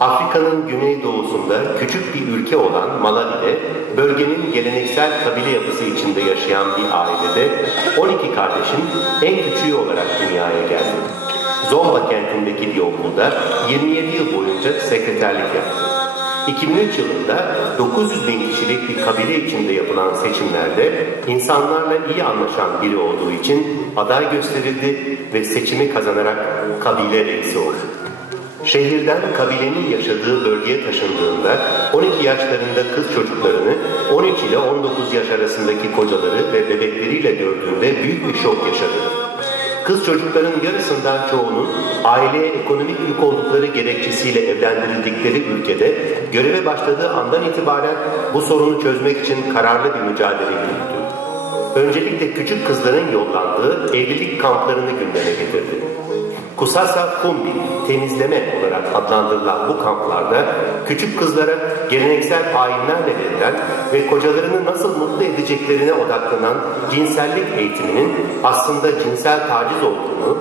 Afrika'nın güneydoğusunda küçük bir ülke olan Malavi'de, bölgenin geleneksel kabile yapısı içinde yaşayan bir ailede 12 kardeşin en küçüğü olarak dünyaya geldi. Zomba kentindeki bir okulda 27 yıl boyunca sekreterlik yaptı. 2003 yılında 900 bin kişilik bir kabile içinde yapılan seçimlerde insanlarla iyi anlaşan biri olduğu için aday gösterildi ve seçimi kazanarak kabile reisi oldu. Şehirden kabilenin yaşadığı bölgeye taşındığında 12 yaşlarında kız çocuklarını 13 ile 19 yaş arasındaki kocaları ve bebekleriyle gördüğünde büyük bir şok yaşadı. Kız çocukların yarısından çoğunun aileye ekonomik yük oldukları gerekçesiyle evlendirildikleri ülkede göreve başladığı andan itibaren bu sorunu çözmek için kararlı bir mücadele yürüttü. Öncelikle küçük kızların yollandığı evlilik kamplarını gündeme getirdi. Kusasa Kumbi, temizleme olarak adlandırılan bu kamplarda küçük kızlara geleneksel ayinlerle verilen ve kocalarını nasıl mutlu edeceklerine odaklanan cinsellik eğitiminin aslında cinsel taciz olduğunu,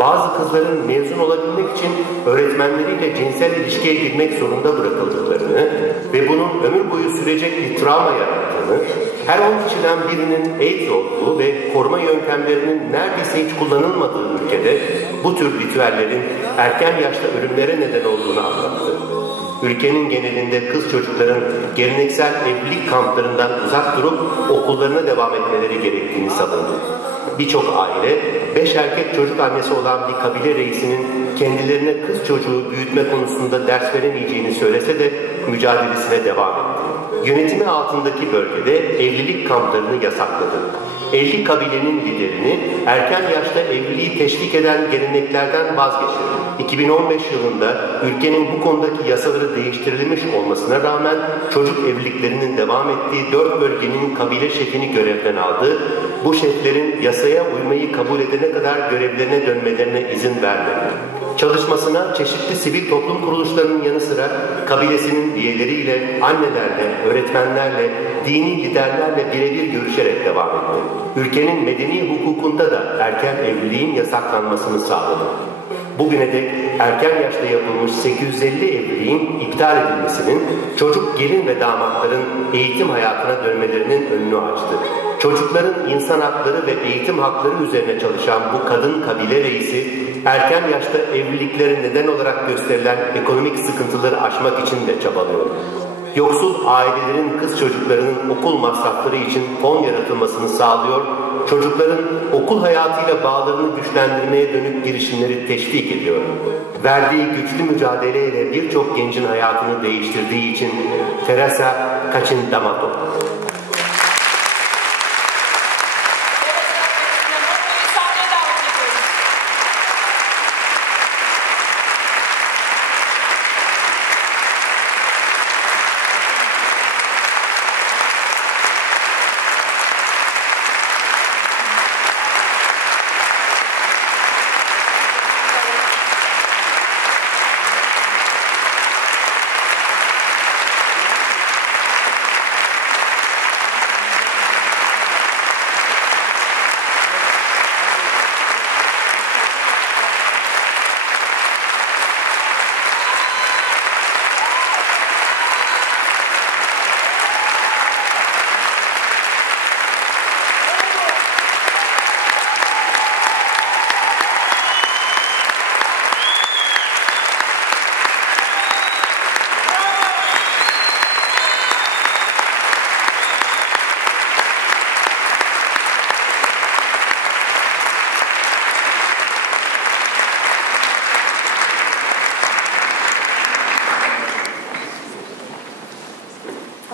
bazı kızların mezun olabilmek için öğretmenleriyle cinsel ilişkiye girmek zorunda bırakıldıklarını ve bunun ömür boyu sürecek bir travma yarattığını, her 10 kişiden birinin AIDS olduğu ve koruma yöntemlerinin neredeyse hiç kullanılmadığı ülkede bu tür ritüellerin erken yaşta ölümlere neden olduğunu anlattı. Ülkenin genelinde kız çocukların geleneksel evlilik kamplarından uzak durup okullarına devam etmeleri gerektiğini savundu. Birçok aile, 5 erkek çocuk annesi olan bir kabile reisinin kendilerine kız çocuğu büyütme konusunda ders veremeyeceğini söylese de mücadelesine devam etti. Yönetimi altındaki bölgede evlilik kamplarını yasakladı. 50 kabilenin liderini erken yaşta evliliği teşvik eden geleneklerden vazgeçirdi. 2015 yılında ülkenin bu konudaki yasaları değiştirilmiş olmasına rağmen çocuk evliliklerinin devam ettiği 4 bölgenin kabile şefini görevden aldı. Bu şeflerin yasaya uymayı kabul edene kadar görevlerine dönmelerine izin vermedi. Çalışmasına çeşitli sivil toplum kuruluşlarının yanı sıra kabilesinin üyeleriyle, annelerle, öğretmenlerle, dini liderlerle birebir görüşerek devam etti. Ülkenin medeni hukukunda da erken evliliğin yasaklanmasını sağladı. Bugüne dek erken yaşta yapılmış 850 evliliğin iptal edilmesinin çocuk gelin ve damatların eğitim hayatına dönmelerinin önünü açtı. Çocukların insan hakları ve eğitim hakları üzerine çalışan bu kadın kabile reisi, erken yaşta evliliklere neden olarak gösterilen ekonomik sıkıntıları aşmak için de çabalıyor. Yoksul ailelerin kız çocuklarının okul masrafları için fon yaratılmasını sağlıyor, çocukların okul hayatıyla bağlarını güçlendirmeye dönük girişimleri teşvik ediyor. Verdiği güçlü mücadeleyle birçok gencin hayatını değiştirdiği için Theresa kachindamoto.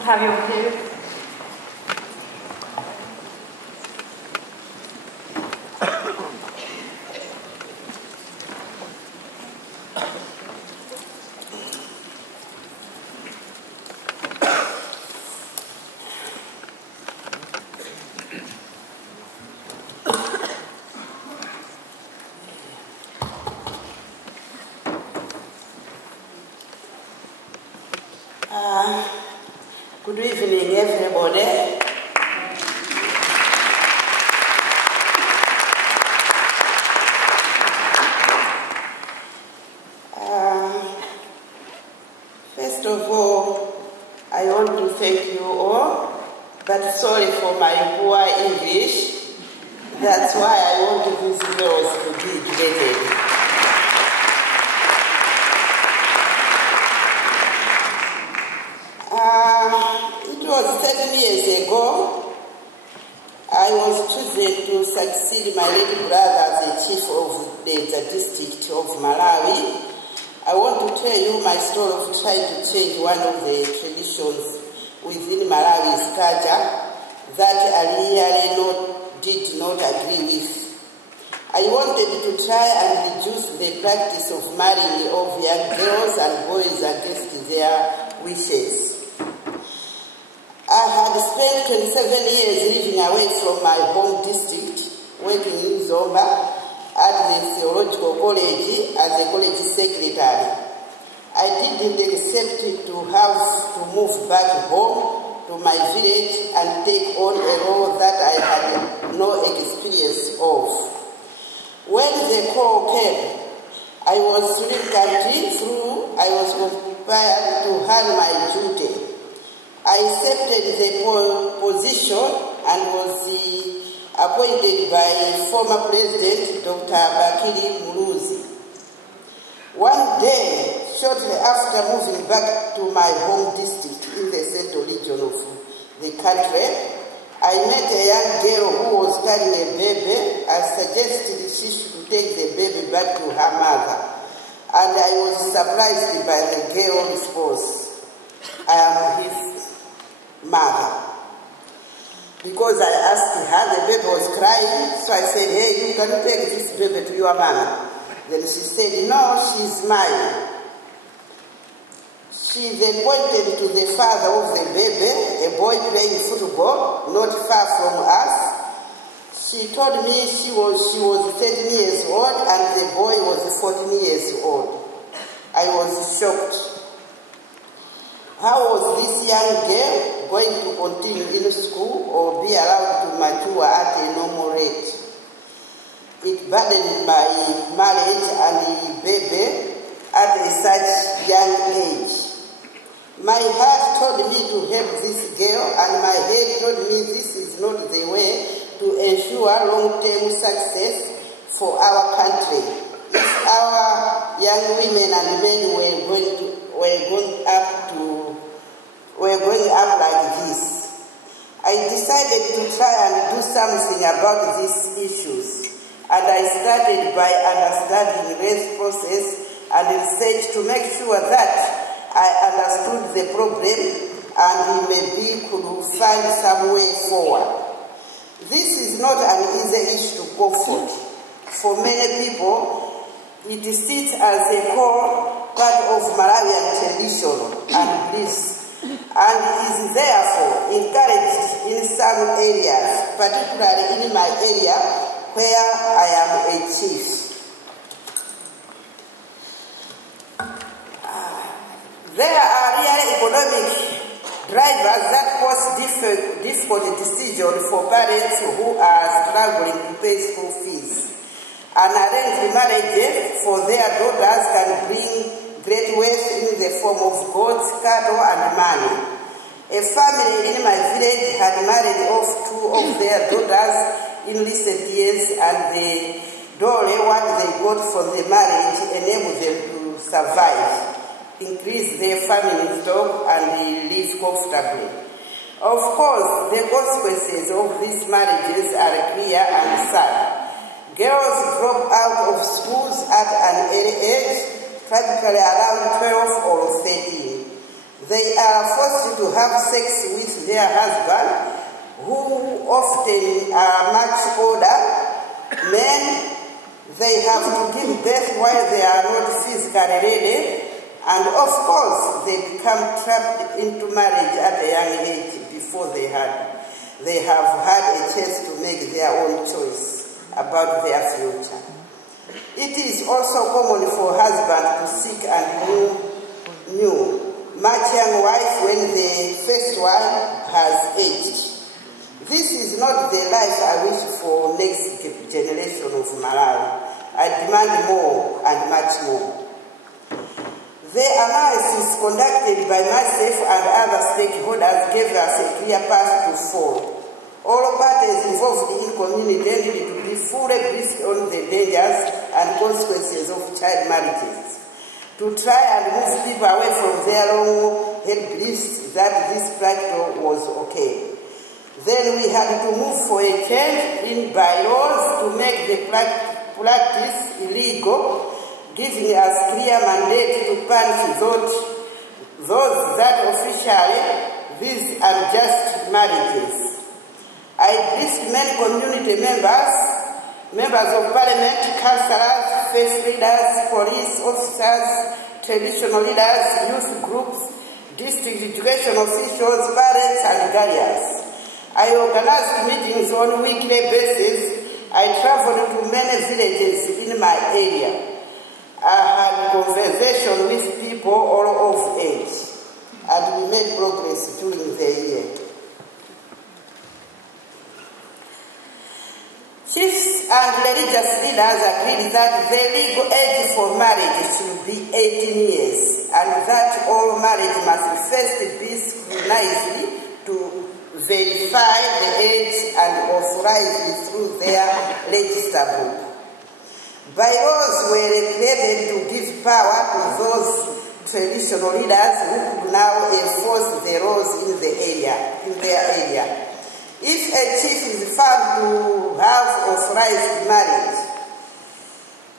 Have you okay? Good evening, everybody. of all, I want to thank you all, but sorry for my poor English. That's why I want these girls to be educated. It was 7 years ago, I was chosen to succeed my late brother as the chief of the district of Malawi. I want to tell you my story of trying to change one of the traditions within Malawi's culture that I really did not agree with. I wanted to try and reduce the practice of marrying of young girls and boys against their wishes. I had spent 27 years living away from my home district, working in Zomba at the theological college as a college secretary. I didn't accept to have to move back home to my village and take on a role that I had no experience of. When the call came, I was reluctant through I was compelled to hand my duty. I accepted the position and was appointed by former President Dr. Bakili Muluzi. One day, shortly after moving back to my home district in the central region of the country, I met a young girl who was carrying a baby. I suggested she should take the baby back to her mother, and I was surprised by the girl's response. I am his mother. Because I asked her, the baby was crying, so I said, hey, you cannot take this baby to your mama. Then she said, no, she's mine. She then pointed to the father of the baby, a boy playing football, not far from us. She told me she was 13 years old and the boy was 14 years old. I was shocked. How was this young girl going to continue in school or be allowed to mature at a normal rate? It burdened my marriage and baby at a such young age. My heart told me to help this girl, and my head told me this is not the way to ensure long-term success for our country. If our young women and men were going up like this, I decided to try and do something about these issues. And I started by understanding race process and research to make sure that I understood the problem and maybe could find some way forward. This is not an easy issue to comfort. For many people, it sits as a core part of Malawian tradition and beliefs, and is therefore encouraged in some areas, particularly in my area where I am a chief. There are real economic drivers that cause difficult decisions for parents who are struggling to pay school fees. An arranged marriage for their daughters can bring great wealth in the form of goats, cattle, and money. A family in my village had married off 2 of their daughters in recent years, and the dowry what they got from the marriage enabled them to survive, increase their family stock, and live comfortably. Of course, the consequences of these marriages are clear and sad. Girls drop out of schools at an early age, practically around 12 or 13. They are forced to have sex with their husband, who often are much older. Men, they have to give birth while they are not physically ready, and of course, they become trapped into marriage at a young age before they have had a chance to make their own choice about their future. It is also common for husbands to seek a new, much young wife when the first one has aged. This is not the life I wish for next generation of Malawi. I demand more and much more. The analysis conducted by myself and other stakeholders gave us a clear path to follow. All parties involved in community need to be fully briefed on the dangers and consequences of child marriages, to try and move people away from their long-held beliefs that this practice was okay. Then we had to move for a change in bylaws to make the practice illegal, giving us clear mandate to punish those that officially these unjust marriages. I briefed many community members of parliament, councillors, faith leaders, police officers, traditional leaders, youth groups, district education officials, parents and guardians. I organized meetings on a weekly basis. I traveled to many villages in my area. I had conversation with people all of age, and we made progress during the year. Chiefs and religious leaders agreed that the legal age for marriage should be 18 years, and that all marriage must first be scrutinized to verify the age and authorize it through their register book. Bylaws were created to give power to those traditional leaders who could now enforce the laws in their area. If a chief is found to have authorized marriage,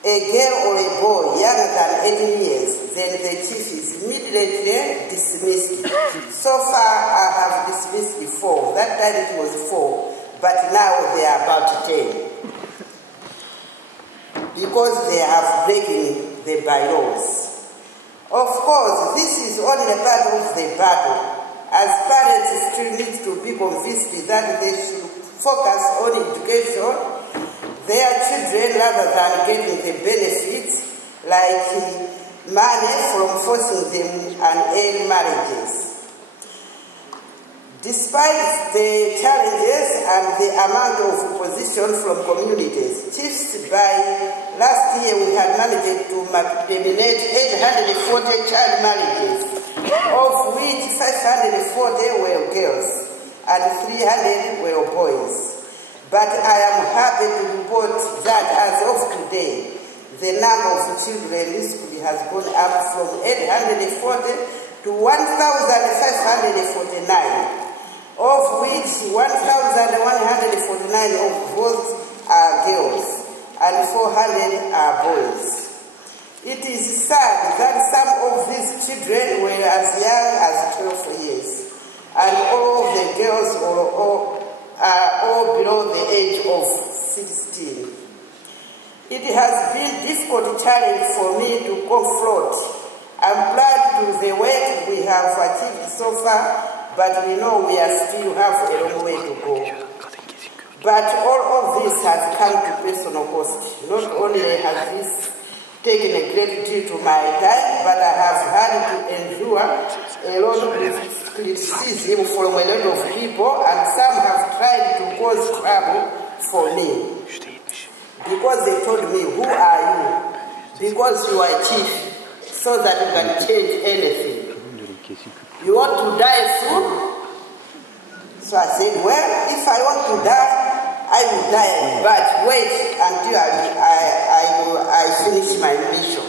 a girl or a boy younger than 18 years, then the chief is immediately dismissed. So far, I have dismissed 4. That time it was 4, but now they are about 10. Because they have broken the bylaws. Of course, this is only a part of the battle, as parents still need to be convinced that they should focus on education their children rather than getting the benefits like money from forcing them on early marriages. Despite the challenges and the amount of opposition from communities, chiefs, by last year we had managed to terminate 840 child marriages, of which 540 were girls and 300 were boys. But I am happy to report that as of today, the number of children in school has gone up from 840 to 1,549. Of which 1,149 of those are girls and 400 are boys. It is sad that some of these children were as young as 12 years, and all of the girls are all below the age of 16. It has been a difficult challenge for me to confront. I'm proud to the work we have achieved so far, but we know we are still have a long way to go. But all of this has come to personal cost. Not only has this taken a great deal to my time, but I have had to endure a lot of criticism from a lot of people, and some have tried to cause trouble for me. Because they told me, who are you? Because you are a chief, so that you can change anything. You want to die soon? So I said, well, if I want to die, I will die, but wait until I finish my mission.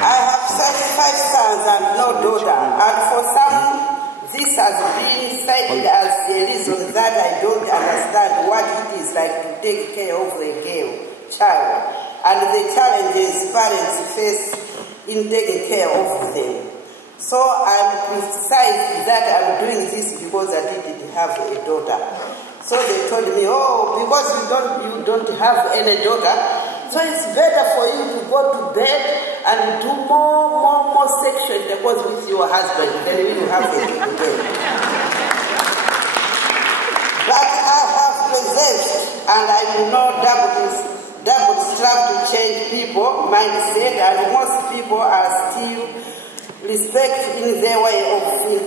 I have 5 sons and no daughter, and for some, this has been cited as a reason that I don't understand what it is like to take care of a girl child, and the challenges parents face in taking care of them. So I'm criticized that I'm doing this because I didn't have a daughter. So they told me, oh, because you don't have any daughter, so it's better for you to go to bed and do more sexual intercourse with your husband, then you have a bed. But I have preserved, and I will not double strap to change people mindset, and most people are still respect in their way of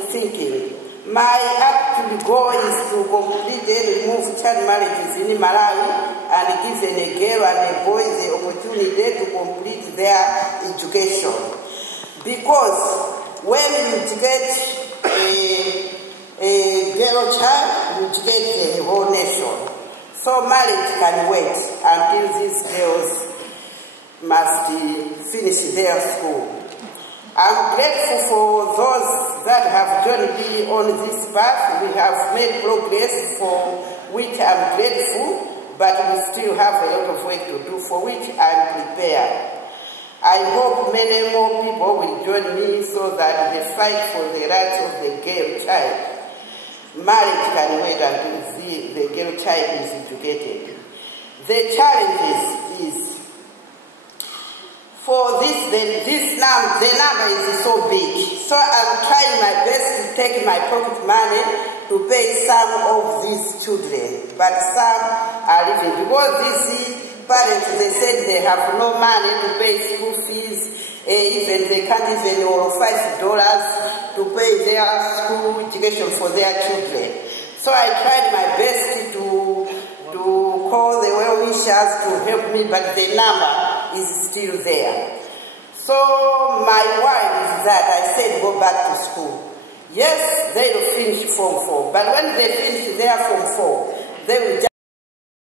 thinking. My actual goal is to completely remove child marriages in Malawi and given a girl and a boy the opportunity to complete their education. Because when you get a girl child, you get the whole nation. So marriage can wait until these girls must finish their school. I'm grateful for those that have joined me on this path. We have made progress for which I'm grateful, but we still have a lot of work to do for which I'm prepared. I hope many more people will join me so that the fight for the rights of the girl child. Marriage can wait until the girl child is educated. The challenge is for the number is so big. So I'm trying my best to take my pocket money to pay some of these children. But some are living because these parents, they said they have no money to pay school fees. Even they can't even borrow $5 to pay their school education for their children. So I tried my best to call the well-wishers to help me, but the number is still there. So my word is that I said go back to school. Yes, they will finish Form 4, but when they finish their Form 4, they will just